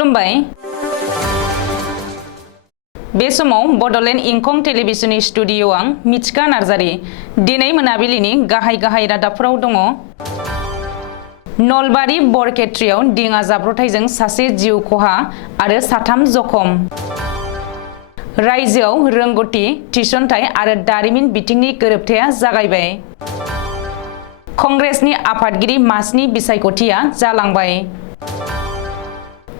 खुलुमबाय बे समाव बडलेण्ड इंखं टेलिभिजननि स्टुडिअ आं मिथिका नार्जारी दिनै मोनाबिलिनि गाहाय रादाबफोराव दङ। नलबारि बरखेत्रीयाव दिङा जाब्रबथायजों सासे जिउ खहा आरो साथाम जखम। रायजोआव रोंगौथि थिसनथाय आरो दारिमिन बिथिंनि गोरोबथाया जागायबाय। कंग्रेसनि आफादगिरि मासिनि बिसायख'थिया जालांबाय।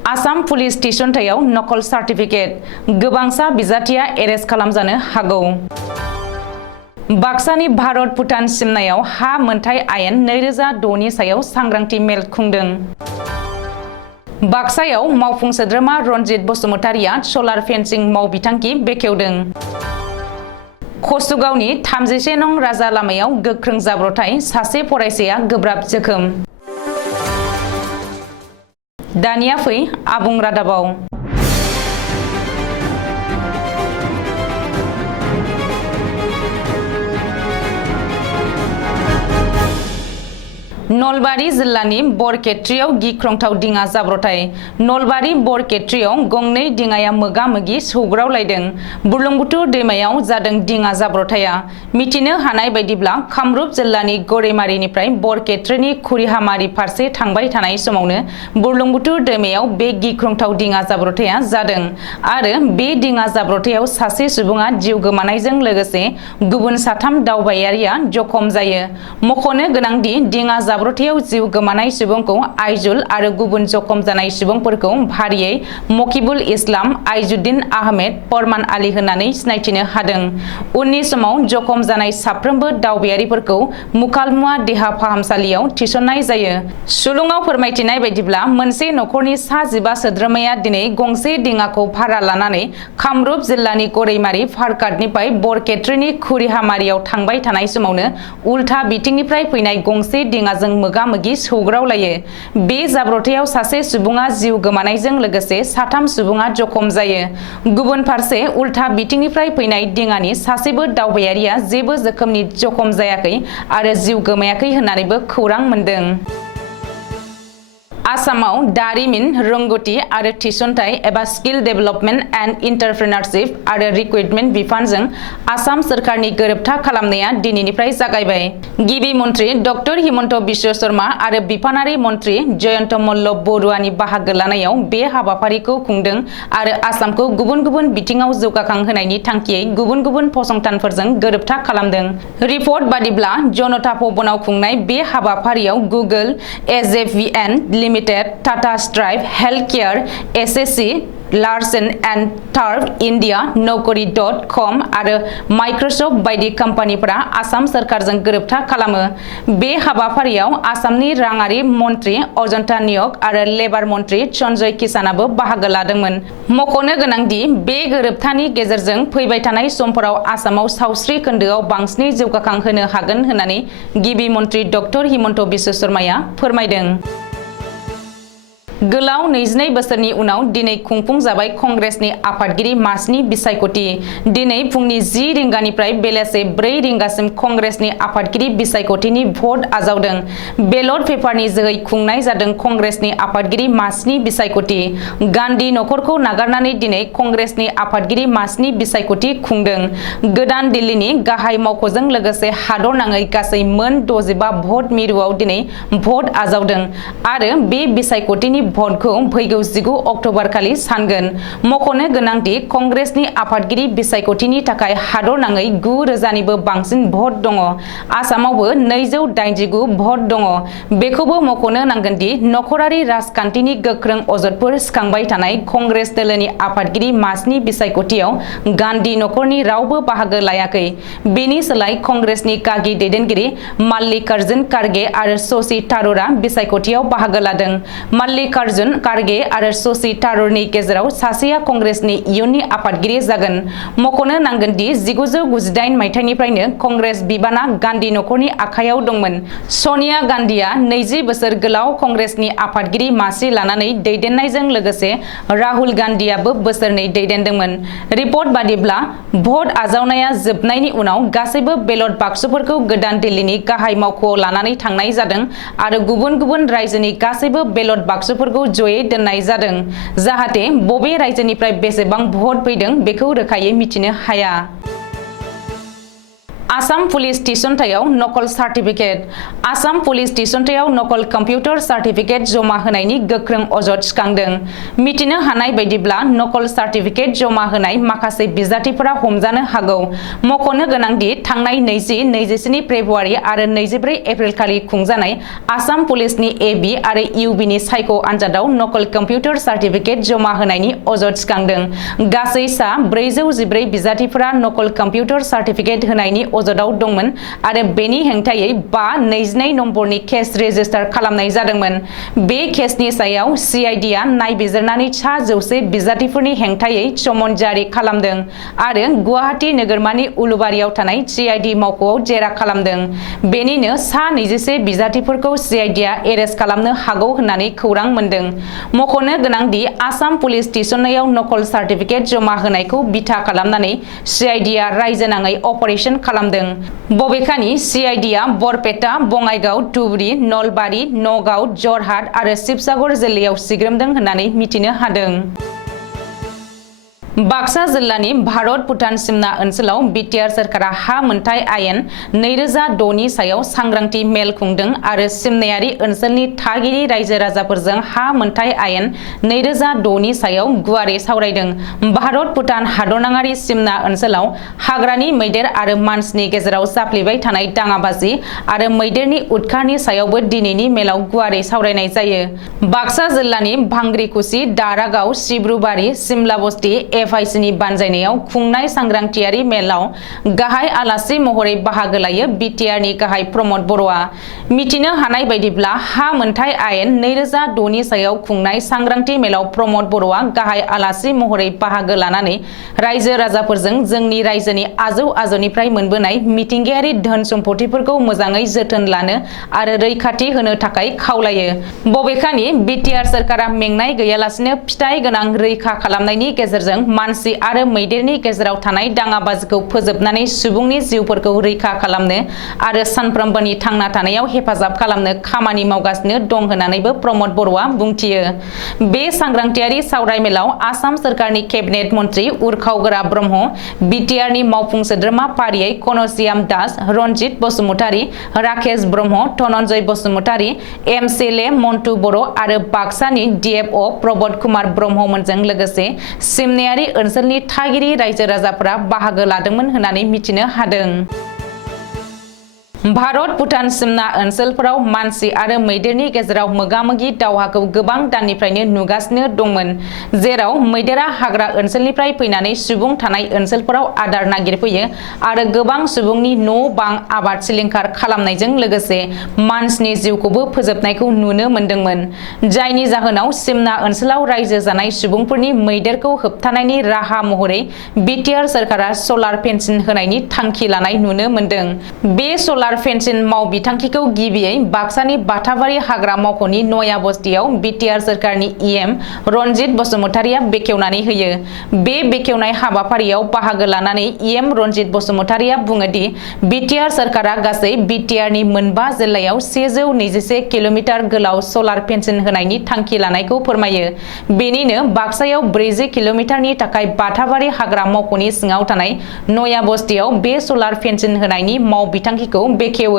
आसाम पुलिस थिसनथायाव नकल सार्टिफिकेट गोबांसा बिजाथिया एरेस्ट खालामजानो हागौ। बाक्सानि भारत भुटान सिमनायाव हा मोनथाय आयेन 2006 नि सायाव सांग्रांथि मेल खुंदों। बाक्सायाव मावफुं सोद्रोमा रनजित बसुमतारिया सलार फेन्सिं मावबिथांखि बेखेवदों। कसुगावनि 31 नं राजा लामायाव गोख्रों जाब्रबथाय सासे फरायसाया गोब्राब जोखोम। दानिया फै आबुं रादाबाव। नलबारि जिल्लानि बरखेत्रीयाव गिख्रंथाव दिङा जाब्रबथाय। नलबारि बरखेत्रीयाव गंनै दिङाया मोगा-मोगि सौग्रावलायदों। बुरलुंबुथुर दैमायाव जादों दिङा जाब्रबथाया। मिथिनो हानाय बायदिब्ला कामरुप जिल्लानि गरैमारिनिफ्राय बरखेत्रीनि खुरिहामारि फारसे थांबाय थानाय समावनो बुरलुंबुथुर दैमायाव बे गिख्रंथाव दिङा जाब्रबथाया जादों आरो बे दिङा जाब्रबथायाव सासे सुबुङा जिउ गोमानायजों लोगोसे गुबुन साथाम दावबायारिया जखम जायो। मख'नो गोनांदि दिङा जाब्रबथायाव जिउ गोमानाय सुबुंखौ आइजुल आरो गुबुन जखम जानाय सुबुंफोरखौ फारियै मकिबुल इस्लाम, आइजुद्दिन आहमेद, फरमान आली होननानै सिनायथिनो हादों। उननि समाव जखम जानाय साफ्रोमबो दावबायारिफोरखौ मुकालमुवा देहा फाहामसालियाव थिसननाय जायो। सुलुङाव फोरमायथिनाय बायदिब्ला मोनसे नखरनि सा 15 सोद्रोमाया दिनै गंसे दिङाखौ भारा लानानै कामरुप जिल्लानि गरैमारि फारकाटनिफ्राय बरखेत्रीनि खुरिहामारियाव थांबाय थानाय समावनो उल्था बिथिंनिफ्राय फैनाय गंसे दिङाजों मोगा-मोगि सौग्रावलायो। बे जाब्रबथायाव सासे सुबुङा जिउ गोमानायजों लोगोसे साथाम सुबुङा जखम जायो। गुबुन फारसे उल्था बिथिंनिफ्राय फैनाय दिङानि सासेबो दावबायारिया जेबो रोखोमनि जखम जायाखै आरो जिउ गोमायाखै होननानैबो खौरां मोन्दों। आसामाव दारिमिन रोंगौथि आरो थिसनथाय एबा स्किल डेभेलपमेन्ट एन्ड एन्टारप्रेनारशिप आरो रिक्रुटमेन्ट बिफानजों आसाम सोरखारनि गोरोबथा खालामनाया दिनैनिफ्राय जागायबाय। गिबि मन्त्रि डक्टर हिमन्त बिश्व शर्मा आरो बिफानारि मन्त्रि जयन्त मल्ल बरुवानि बाहागो लानायाव बे हाबाफारिखौ खुंदों आरो आसामखौ गुबुन गुबुन बिथिङाव जौगाखांहोनायनि थांखियै गुबुन गुबुन फसंथानफोरजों गोरोबथा खालामदों। रिपर्ट बादिब्ला जनता भवनाव खुंनाय बे हाबाफारियाव गुगोल, एजेभिएन limited, Tata Stripe, health care, SSC, Larsen and टार्ब इन्डिया, नौकरी.com आरो माइक्रसफ्ट बायदि कम्पानिफोरा आसाम सोरखारजों गोरोबथा खालामो। बे हाबाफारियाव आसामनि राङारि मन्त्रि अजन्ता नियग आरो लेबार मन्त्रि सन्जय किसानाबो बाहागो लादोंमोन। मख'नो गोनांदि बे गोरोबथानि गेजेरजों फैबाय थानाय समफोराव आसामाव सावस्रि खोन्दोआव बांसिनै जौगाखांहोनो हागोन होननानै गिबि मन्त्रि डक्टर हिमन्त बिश्व शर्माया फोरमायदों। गोलाव 22 बोसोरनि उनाव दिनै खुंफुंजाबाय कंग्रेसनि आफादगिरि मासिनि बिसायख'थि। दिनै फुंनि 10 रिंगानिफ्राय बेलासे 4 रिंगासिम कंग्रेसनि आफादगिरि बिसायख'थिनि भट आजावदों। बेलट पेपारनि जोहै खुंनाय जादों कंग्रेसनि आफादगिरि मासिनि बिसायख'थि। गान्धी नखरखौ नागारनानै दिनै कंग्रेसनि आफादगिरि मासिनि बिसायख'थि खुंदों। गोदान दिल्लीनि गाहाय मावख'जों लोगोसे हादरनाङै गासै मोन 65 भट मिरुआव दिनै भट आजावदों आरो बे बिसायख'थिनि भटखौ फैगौ 19 अक्ट'बर खालि सानगोन। मख'नो गोनांदि कंग्रेसनि आफादगिरि बिसायख'थिनि थाखाय हादरनाङै 9,000 निबो बांसिन भट दङ। आसामावबो 289 भट दङ। बेखौबो मख'नो नांगोनदि नखरारि राजखान्थिनि गोख्रों अजदफोर सिखांबाय थानाय कंग्रेस दोलोनि आफादगिरि मासिनि बिसायख'थियाव गान्धी नखरनि रावबो बाहागो लायाखै। बेनि सोलाय कंग्रेसनि गागि दैदेनगिरि मल्लिकार्जुन खारगे आरो शशि थारुरआ बिसायख'थियाव बाहागो लादों। मल्लिकार्जुन खारगे आरो शशि थारुरनि गेजेराव सासेया कंग्रेसनि इयुननि आफादगिरि जागोन। मख'नो नांगोनदि 1998 मायथाइनिफ्रायनो कंग्रेस बिबाना गान्धी नखरनि आखायाव दंमोन। सनिया गान्धीया 20 बोसोर गोलाव कंग्रेसनि आफादगिरि मासि लानानै दैदेननायजों लोगोसे राहुल गान्धीयाबो बोसोरनै दैदेनदोंमोन। रिपर्ट बादिब्ला भट आजावनाया जोबनायनि उनाव गासैबो बेलट बाक्सुफोरखौ गोदान दिल्लीनि गाहाय मावख'आव लानानै थांनाय जादों आरो गुबुन गुबुन रायजोनि गासैबो बेलट बाक्सुफोरखौ बिजाथिफोरखौ जयै दोननाय जादों जाहाथे बबे रायजोनिफ्राय बेसेबां भट फैदों बेखौ रोखायै मिथिनो हाया। आसाम पुलिस थिसनथायाव नकल सार्टिफिकेट। आसाम पुलिस थिसनथायाव नकल कम्पिउटार सार्टिफिकेट जमा होनायनि गोख्रों अजद सिखांदों। मिथिनो हानाय बायदिब्ला नकल सार्टिफिकेट जमा होनाय माखासे बिजाथिफोरा हमजानो हागौ। मख'नो गोनांदि थांनाय 20-27 फेब्रुवारि आरो 24 एप्रिल खालि खुंजानाय आसाम पुलिसनि एबि आरो इउबिनि सायख' आनजादाव नकल कम्पिउटार सार्टिफिकेट जमा होनायनि अजद सिखांदों। गासै सा 414 बिजाथिफोरा नकल कम्पिउटार सार्टिफिकेट होनायनि अजदाव दंमोन आरो बेनि हेंथायै 5-22 नम्बरनि केस रेजिस्टार खालामनाय जादोंमोन। बे केसनि सायाव सिआइडिआ नायबिजिरनानै सा 100 बिजाथिफोरनि हेंथायै समन जारि खालामदों आरो गुवाहाटी नोगोरमानि उलुबारियाव थानाय सिआइडि मावख'आव जेरा खालामदों। बेनिनो सा 21 बिजाथिफोरखौ सिआइडिआ एरेस्ट खालामनो हागौ होननानै खौरां मोन्दों। मख'नो गोनांदि आसाम पुलिस थिसननायाव नकल सार्टिफिकेट जमा होनायखौ बिथा खालामनानै सिआइडिआ रायजोनाङै अपारेशन खालामदों। बबेखानि सिआइडिआ बरपेटा, बङाइगाव, धुबुरी, नलबारी, नगाव, जरहाट आरो शिबसागर जिल्लायाव सिग्रोमदों होननानै मिथिनो हादों। बाक्सा जिल्लानि भारत-भुटान सिमना ओनसोलाव बिटिआर सोरखारा हा मोनथाय आयेन 2006 नि सायाव सांग्रांथि मेल खुंदों आरो सिमनायारि ओनसोलनि थागिरि रायजो राजाफोरजों हा मोनथाय आयेन 2006 नि सायाव गुवारै सावरायदों। भारत-भुटान हादरनाङारि सिमना ओनसोलाव हाग्रानि मैदेर आरो मानसिनि गेजेराव जाफ्लेबाय थानाय दाङाबाजि आरो मैदेरनि उदखारनि सायावबो दिनैनि मेलाव गुवारै सावरायनाय जायो। बाक्सा जिल्लानि भांग्रिकुसि, दारागाव, सिब्रुबारि, सिमला बस्ति एफआइसिनि बानजायनायाव खुंनाय सांग्रांथियारि मेलाव गाहाय आलासि महरै बाहागो लायो बिटिआरनि गाहाय प्रमद बर'आ। मिथिनो हानाय बायदिब्ला हा मोनथाय आयेन 2006 नि सायाव खुंनाय सांग्रांथि मेलाव प्रमद बर'आ गाहाय आलासि महरै बाहागो लानानै रायजो राजाफोरजों जोंनि रायजोनि आजौ-आजौनिफ्राय मोनबोनाय मिथिंगायारि धोन सम्पथिफोरखौ मोजाङै जोथोन लानो आरो रैखाथि होनो थाखाय खावलायो। बबेखानि बिटिआर सोरखारा मेंनाय गैयालासिनो फिथाइ गोनां रैखा खालामनायनि गेजेरजों मानसि आरो मैदेरनि गेजेराव थानाय दाङाबाजिखौ फोजोबनानै सुबुंनि जिउफोरखौ रैखा खालामनो आरो सानफ्रोमबोनि थांना थानायाव हेफाजाब खालामनो खामानि मावगासिनो दं होननानैबो प्रमद बर'आ बुंथियो। बे सांग्रांथियारि सावरायमेलाव आसाम सोरखारनि केबिनेट मन्त्रि उरखाव ब्रह्म, बिटिआरनि मावफुं सोद्रोमा फारियै कन'सियाम दास, रन्जित बसुमतारी, राकेश ब्रह्म, धनन्जय बसुमतारी, एमसिएलए मन्टु बर' आरो बाक्सानि डिएफअ प्रबोध कुमार ब्रह्ममोनजों लोगोसे सिमनायारि ओनसोलनि थागिरि रायजो राजाफोरा बाहागो लादोंमोन होननानै मिथिनो हादों। भारत-भुटान सिमना ओनसोलफोराव मानसि आरो मैदेरनि गेजेराव मोगा-मोगि दावहाखौ गोबां दाननिफ्रायनो नुगासिनो दंमोन, जेराव मैदेरा हाग्रा ओनसोलनिफ्राय फैनानै सुबुं थानाय ओनसोलफोराव आदार नागिरफैयो आरो गोबां सुबुंनि न'-बां, आबाद सिलिंखार खालामनायजों लोगोसे मानसिनि जिउखौबो फोजोबनायखौ नुनो मोन्दोंमोन। जायनि जाहोनाव सिमना ओनसोलाव रायजो जानाय सुबुंफोरनि मैदेरखौ होबथानायनि राहा महरै बिटिआर सोरखारा सलार फेन्सिं होनायनि थांखि लानाय नुनो मोन्दों। बे सलार फेन्सिं मावबिथांखिखौ गिबियै बाक्सानि बाथाबारि हाग्रा मावख'नि नया बस्तियाव बिटिआर सोरखारनि इएम रन्जित बसुमतारीया बेखेवनानै होयो। बे बेखेवनाय हाबाफारियाव बाहागो लानानै इएम रन्जित बसुमतारीया बुङोदि बिटिआर सोरखारा गासै बिटिआरनि मोनबा जिल्लायाव 121 किल'मिटार गोलाव सलार फेन्सिं होनायनि थांखि लानायखौ फोरमायो। बेनिनो बाक्सायाव 40 किल'मिटारनि थाखाय बाथाबारि हाग्रा मावख'नि सिङाव थानाय नया बस्तियाव बे सलार फेन्सिं होनायनि मावबिथांखिखौ बेखेवो।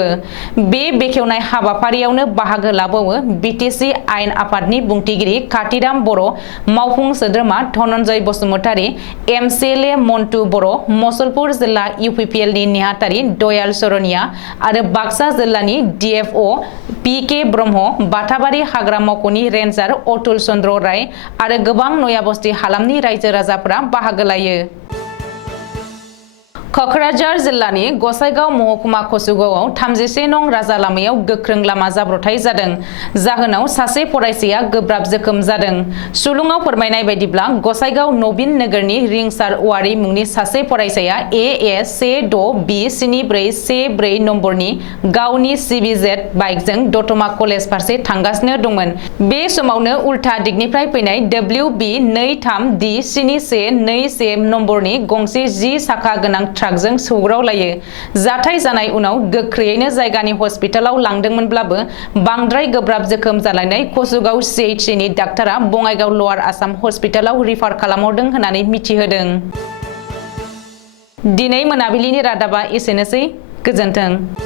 बे बेखेवनाय हाबाफारियावनो बाहागो लाबावो बिटिसि आयेन आफादनि बुंथिगिरि कातिराम बर', मावफुं सोद्रोमा धनन्जय बसुमतारी, एमसिएलए मन्टु बर', मसलपुर जिल्ला इउपिपिएलनि नेहाथारि दयाल सरनिया आरो बाक्सा जिल्लानि डिएफअ पिके ब्रह्म, बाथाबारि हाग्रा मावख'नि रेन्जार अतुल चन्द्र राय आरो गोबां नयाबस्ति हालामनि रायजो राजाफोरा बाहागो लायो। क'क्राझार जिल्लानि गसाइगाव महकुमा कसुगावआव 31 नं राजा लामायाव गोख्रों लामा जाब्रथाय जादों। जाहोनाव सासे फरायसाया गोब्राब जोखोम जादों। सुलुङाव फोरमायनाय बायदिब्ला गसाइगाव नवीन नोगोरनि रिंसार औवारी मुंनि सासे फरायसाया AA 16B7414 नम्बरनि गावनि CBZ बाइकजों दतमा कलेज फारसे थांगासिनो दंमोन। बे समावनो उल्था दिगनिफ्राय फैनाय WB 23D 7121 नम्बरनि गंसे 10 साखा गोनां ट्राकजों सौग्रावलायो। जाथाय जानाय उनाव गोख्रैयैनो जायगानि हस्पिटालाव लांदोंमोनब्लाबो बांद्राय गोब्राब जोखोम जालायनाय कसुगाव CHCनि डाक्टारा बङाइगाव लवार आसाम हस्पिटालाव रिफार खालामहरदों होननानै मिथिहोदों। दिनै मोनाबिलिनि रादाबा एसेनोसै। गोजोन्थों।